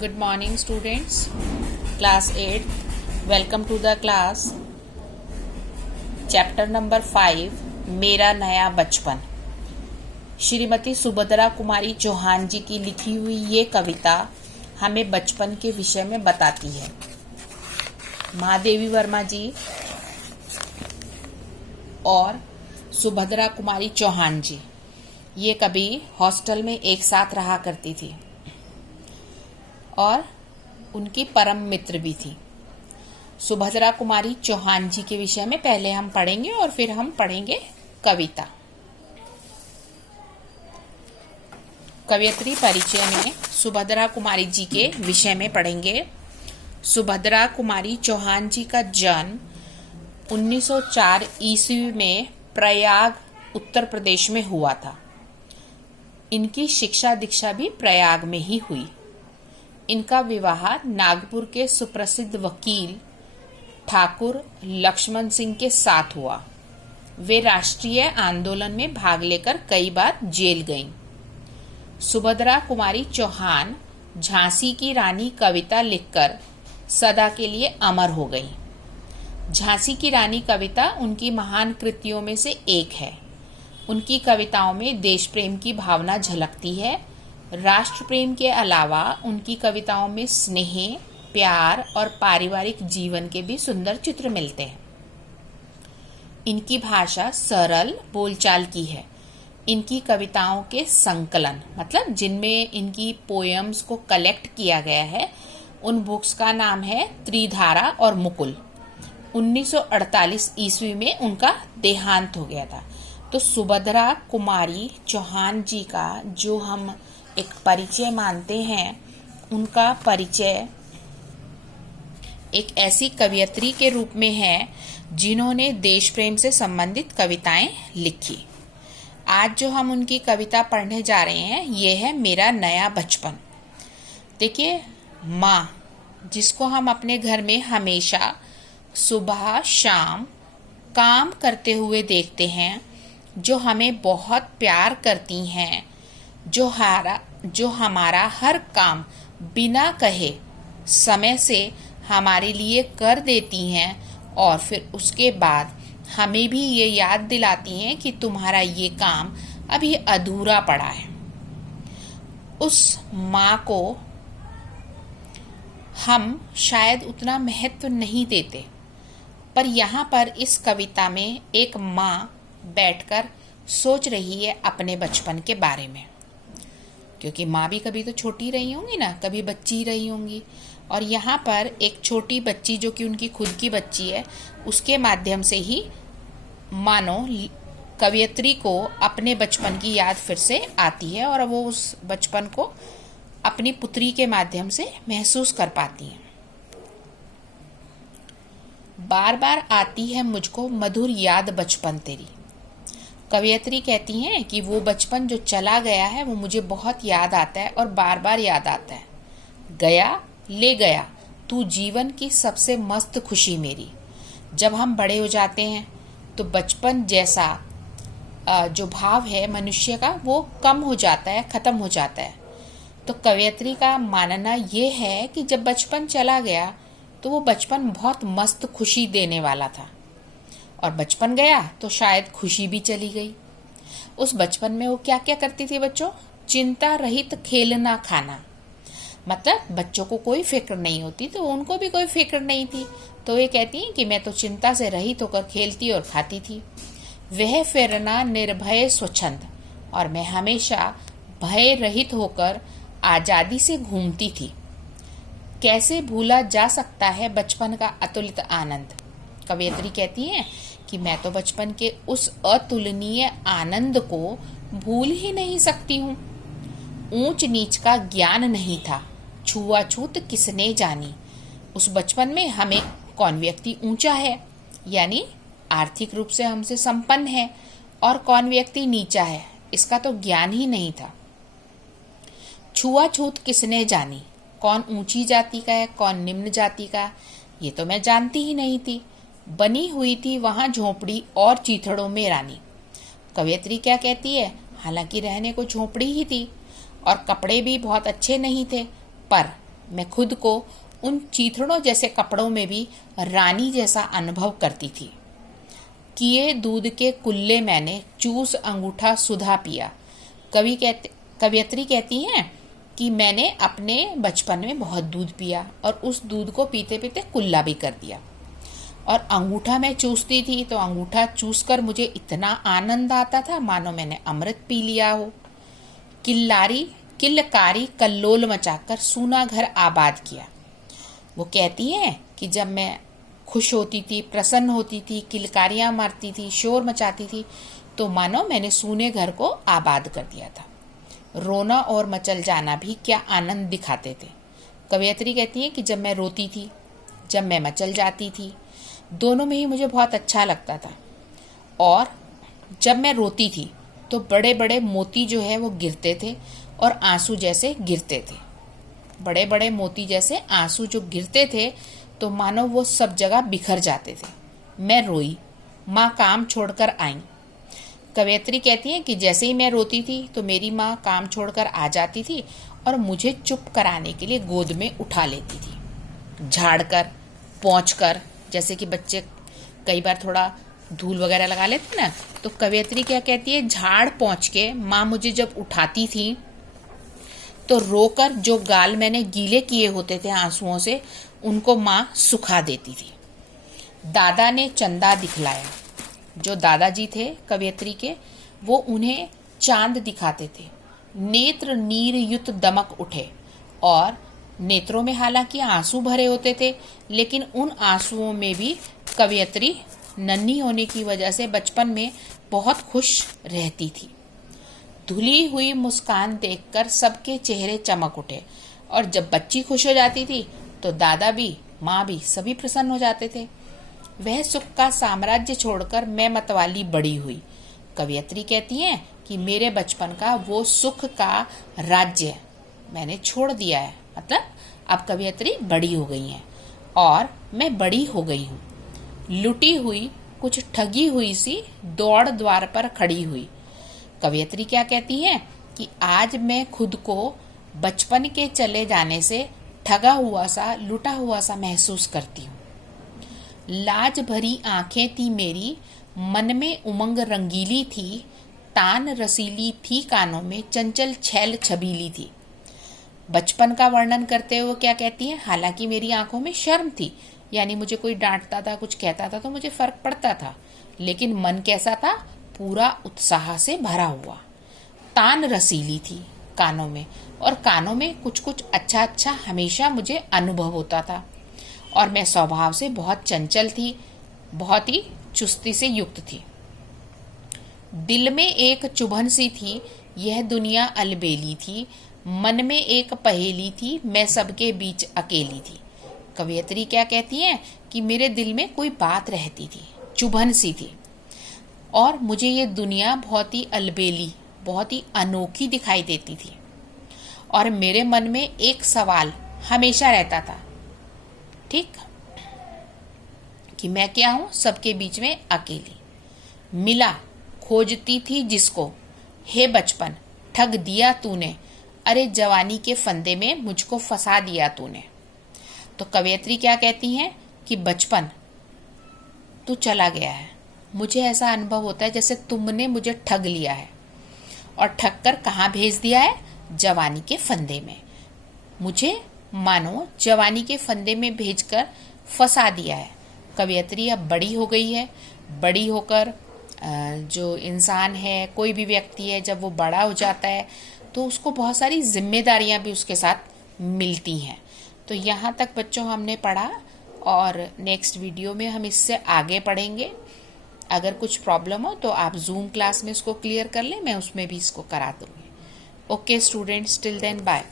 Good morning students, class 8. Welcome to the class. Chapter number 5, मेरा नया बचपन। श्रीमती सुभद्रा कुमारी चौहान जी की लिखी हुई ये कविता हमें बचपन के विषय में बताती है। महादेवी वर्मा जी और सुभद्रा कुमारी चौहान जी ये कभी हॉस्टल में एक साथ रहा करती थी और उनकी परम मित्र भी थी। सुभद्रा कुमारी चौहान जी के विषय में पहले हम पढ़ेंगे और फिर हम पढ़ेंगे कविता। कवयित्री परिचय में सुभद्रा कुमारी जी के विषय में पढ़ेंगे। सुभद्रा कुमारी चौहान जी का जन्म 1904 ईस्वी में प्रयाग उत्तर प्रदेश में हुआ था। इनकी शिक्षा दीक्षा भी प्रयाग में ही हुई। इनका विवाह नागपुर के सुप्रसिद्ध वकील ठाकुर लक्ष्मण सिंह के साथ हुआ। वे राष्ट्रीय आंदोलन में भाग लेकर कई बार जेल गईं। सुभद्रा कुमारी चौहान झांसी की रानी कविता लिखकर सदा के लिए अमर हो गई। झांसी की रानी कविता उनकी महान कृतियों में से एक है। उनकी कविताओं में देश प्रेम की भावना झलकती है। राष्ट्र प्रेम के अलावा उनकी कविताओं में स्नेह, प्यार और पारिवारिक जीवन के भी सुंदर चित्र मिलते हैं। इनकी भाषा सरल बोलचाल की है। इनकी कविताओं के संकलन मतलब जिनमें इनकी पोएम्स को कलेक्ट किया गया है, उन बुक्स का नाम है त्रिधारा और मुकुल। 1948 ईस्वी में उनका देहांत हो गया था। तो सुभद्रा कुमारी चौहान जी का जो हम एक परिचय मानते हैं, उनका परिचय एक ऐसी कवयित्री के रूप में है जिन्होंने देश प्रेम से संबंधित कविताएं लिखी। आज जो हम उनकी कविता पढ़ने जा रहे हैं, ये है मेरा नया बचपन। देखिए, माँ जिसको हम अपने घर में हमेशा सुबह शाम काम करते हुए देखते हैं, जो हमें बहुत प्यार करती हैं, जो हमारा हर काम बिना कहे समय से हमारे लिए कर देती हैं और फिर उसके बाद हमें भी ये याद दिलाती हैं कि तुम्हारा ये काम अभी अधूरा पड़ा है। उस माँ को हम शायद उतना महत्व नहीं देते, पर यहाँ पर इस कविता में एक माँ बैठकर सोच रही है अपने बचपन के बारे में, क्योंकि माँ भी कभी तो छोटी रही होंगी ना, कभी बच्ची रही होंगी। और यहाँ पर एक छोटी बच्ची जो कि उनकी खुद की बच्ची है, उसके माध्यम से ही मानो कवयित्री को अपने बचपन की याद फिर से आती है और वो उस बचपन को अपनी पुत्री के माध्यम से महसूस कर पाती हैं। बार बार आती है मुझको मधुर याद बचपन तेरी। कवयित्री कहती हैं कि वो बचपन जो चला गया है वो मुझे बहुत याद आता है और बार बार याद आता है। गया ले गया तू जीवन की सबसे मस्त खुशी मेरी। जब हम बड़े हो जाते हैं तो बचपन जैसा जो भाव है मनुष्य का, वो कम हो जाता है, ख़त्म हो जाता है। तो कवयित्री का मानना ये है कि जब बचपन चला गया तो वो बचपन बहुत मस्त खुशी देने वाला था, और बचपन गया तो शायद खुशी भी चली गई। उस बचपन में वो क्या क्या करती थी बच्चों? चिंता रहित खेलना खाना, मतलब बच्चों को कोई फिक्र नहीं होती, तो उनको भी कोई फिक्र नहीं थी। तो ये कहती हैं कि मैं तो चिंता से रहित होकर खेलती और खाती थी। वह फिरना निर्भय स्वच्छंद, और मैं हमेशा भय रहित होकर आज़ादी से घूमती थी। कैसे भूला जा सकता है बचपन का अतुलित आनंद। कवयित्री कहती हैं कि मैं तो बचपन के उस अतुलनीय आनंद को भूल ही नहीं सकती हूँ। ऊंच नीच का ज्ञान नहीं था, छुआछूत किसने जानी। उस बचपन में हमें कौन व्यक्ति ऊंचा है, यानी आर्थिक रूप से हमसे संपन्न है, और कौन व्यक्ति नीचा है, इसका तो ज्ञान ही नहीं था। छुआछूत किसने जानी, कौन ऊंची जाति का है, कौन निम्न जाति का, ये तो मैं जानती ही नहीं थी। बनी हुई थी वहां झोपड़ी और चीथड़ों में रानी। कवयित्री क्या कहती है? हालांकि रहने को झोपड़ी ही थी और कपड़े भी बहुत अच्छे नहीं थे, पर मैं खुद को उन चीथड़ों जैसे कपड़ों में भी रानी जैसा अनुभव करती थी। किए दूध के कुल्ले मैंने चूस अंगूठा सुधा पिया। कवियत्री कहती हैं कि मैंने अपने बचपन में बहुत दूध पिया और उस दूध को पीते पीते कुल्ला भी कर दिया। और अंगूठा मैं चूसती थी तो अंगूठा चूसकर मुझे इतना आनंद आता था मानो मैंने अमृत पी लिया हो। किलकारी कल्लोल मचाकर सूना घर आबाद किया। वो कहती है कि जब मैं खुश होती थी, प्रसन्न होती थी, किलकारियां मारती थी, शोर मचाती थी, तो मानो मैंने सूने घर को आबाद कर दिया था। रोना और मचल जाना भी क्या आनंद दिखाते थे। कवियत्री कहती है कि जब मैं रोती थी, जब मैं मचल जाती थी, दोनों में ही मुझे बहुत अच्छा लगता था। और जब मैं रोती थी तो बड़े बड़े मोती जो है वो गिरते थे और आंसू जैसे गिरते थे। बड़े बड़े मोती जैसे आंसू जो गिरते थे तो मानो वो सब जगह बिखर जाते थे। मैं रोई, माँ काम छोड़कर आई। कवियत्री कहती है कि जैसे ही मैं रोती थी तो मेरी माँ काम छोड़कर आ जाती थी और मुझे चुप कराने के लिए गोद में उठा लेती थी। झाड़कर, पोंछकर, जैसे कि बच्चे कई बार थोड़ा धूल वगैरह लगा लेते ना, तो कवियत्री क्या कहती है, झाड़ पोंछ के माँ मुझे जब उठाती थी तो रोकर जो गाल मैंने गीले किए होते थे आंसुओं से, उनको माँ सुखा देती थी। दादा ने चंदा दिखलाया। जो दादाजी थे कवियत्री के, वो उन्हें चांद दिखाते थे। नेत्र नीर युत दमक उठे और नेत्रों में हालांकि आंसू भरे होते थे, लेकिन उन आंसुओं में भी कवियत्री नन्ही होने की वजह से बचपन में बहुत खुश रहती थी। धुली हुई मुस्कान देखकर सबके चेहरे चमक उठे और जब बच्ची खुश हो जाती थी तो दादा भी, माँ भी, सभी प्रसन्न हो जाते थे। वह सुख का साम्राज्य छोड़कर मैं मतवाली बड़ी हुई। कवियत्री कहती हैं कि मेरे बचपन का वो सुख का राज्य मैंने छोड़ दिया है। मतलब अब कवियत्री बड़ी हो गई हैं और मैं बड़ी हो गई हूँ। लुटी हुई, कुछ ठगी हुई सी दौड़ द्वार पर खड़ी हुई। कवियत्री क्या कहती हैं कि आज मैं खुद को बचपन के चले जाने से ठगा हुआ सा, लुटा हुआ सा महसूस करती हूँ। लाज भरी आंखें थी मेरी, मन में उमंग रंगीली थी, तान रसीली थी कानों में, चंचल छैल छबीली थी। बचपन का वर्णन करते हुए क्या कहती हैं, हालांकि मेरी आंखों में शर्म थी, यानी मुझे कोई डांटता था, कुछ कहता था तो मुझे फर्क पड़ता था, लेकिन मन कैसा था, पूरा उत्साह से भरा हुआ। तान रसीली थी कानों में, और कानों में कुछ कुछ अच्छा अच्छा हमेशा मुझे अनुभव होता था। और मैं स्वभाव से बहुत चंचल थी, बहुत ही चुस्ती से युक्त थी। दिल में एक चुभन सी थी, यह दुनिया अलबेली थी, मन में एक पहेली थी, मैं सबके बीच अकेली थी। कवियत्री क्या कहती हैं कि मेरे दिल में कोई बात रहती थी, चुभन सी थी, और मुझे ये दुनिया बहुत ही अलबेली, बहुत ही अनोखी दिखाई देती थी। और मेरे मन में एक सवाल हमेशा रहता था, ठीक, कि मैं क्या हूं, सबके बीच में अकेली। मिला खोजती थी जिसको, हे बचपन ठग दिया तूने, अरे जवानी के फंदे में मुझको फंसा दिया तूने। तो कवियत्री क्या कहती हैं कि बचपन तू चला गया है, मुझे ऐसा अनुभव होता है जैसे तुमने मुझे ठग लिया है, और ठग कर कहाँ भेज दिया है, जवानी के फंदे में। मुझे मानो जवानी के फंदे में भेजकर फंसा दिया है। कवियत्री अब बड़ी हो गई है, बड़ी होकर जो इंसान है, कोई भी व्यक्ति है, जब वो बड़ा हो जाता है तो उसको बहुत सारी जिम्मेदारियां भी उसके साथ मिलती हैं। तो यहाँ तक बच्चों हमने पढ़ा, और नेक्स्ट वीडियो में हम इससे आगे पढ़ेंगे। अगर कुछ प्रॉब्लम हो तो आप जूम क्लास में इसको क्लियर कर लें, मैं उसमें भी इसको करा दूँगी। Okay students, till then bye.